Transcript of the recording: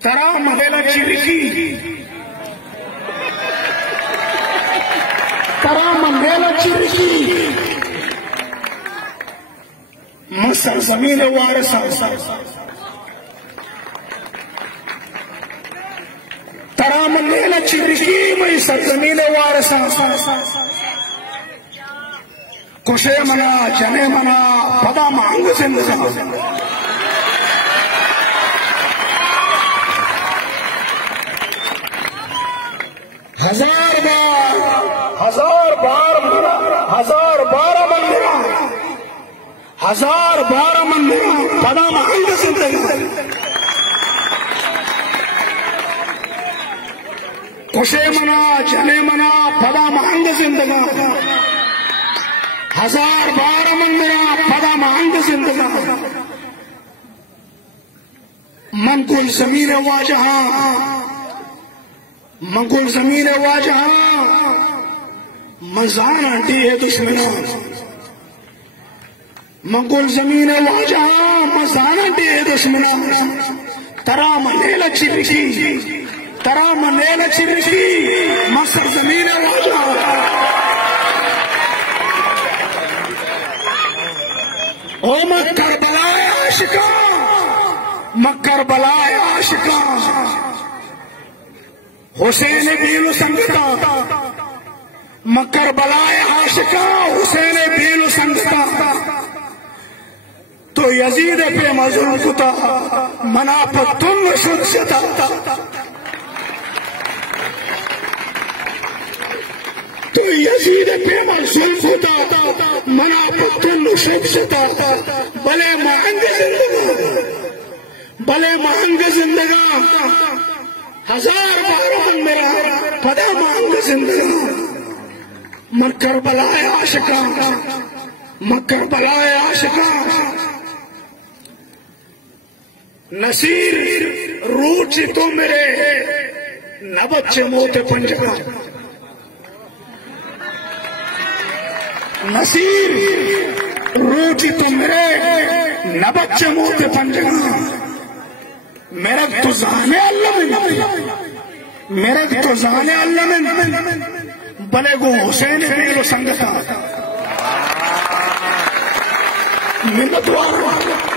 तरा मदेला चिरकी तरा मंदेला चिरकी मसर जमीन वारसा तरा मंदेला चिरकी मैं सरजमीन वारसा कुशे मना जने मना पदा मांग जिंदगा हजार बार मंदिर पदा मांग जिंदगी कुशे मना जने मना पदा मांग जिंदगा हजार बार मंदिर पदा मांग जिंदगा मंगुल जमीन वाजहा मंगुल जमीन वाजहा मजान आंटी है दुश्मनों मंगुल जमीन वाजहा मजान आंटी है दुश्मनों तरा मनेला चिरकी मसर जमीन वाजहा ओ मक्कर बलाए आशिका मक्कर बलाए आशिका हुसैन बील संगता मक्कर बलाए आशिका हुसैन बील संगता तो यजीद पे मजलूम कुता मना पत्तुन शुद्शता तो यजीद पे मजलूम कुता मना पत्तुन शुद्शता भले महंग जिंदगा हजार बार मेरा पदा मांग जिंदगा मक्कर बलाए आशिका मक्कर बलाए आशिका नसीर रूची तो मेरे न बच्चे मोते पंजगा नसीर रूची तो मेरे न बच्चे मोते पंजगा मेरा तो जाने अल्लाह में मेरा तो जाने अल्लाह में भले गो हुसैन बील संगता मिन्नत वार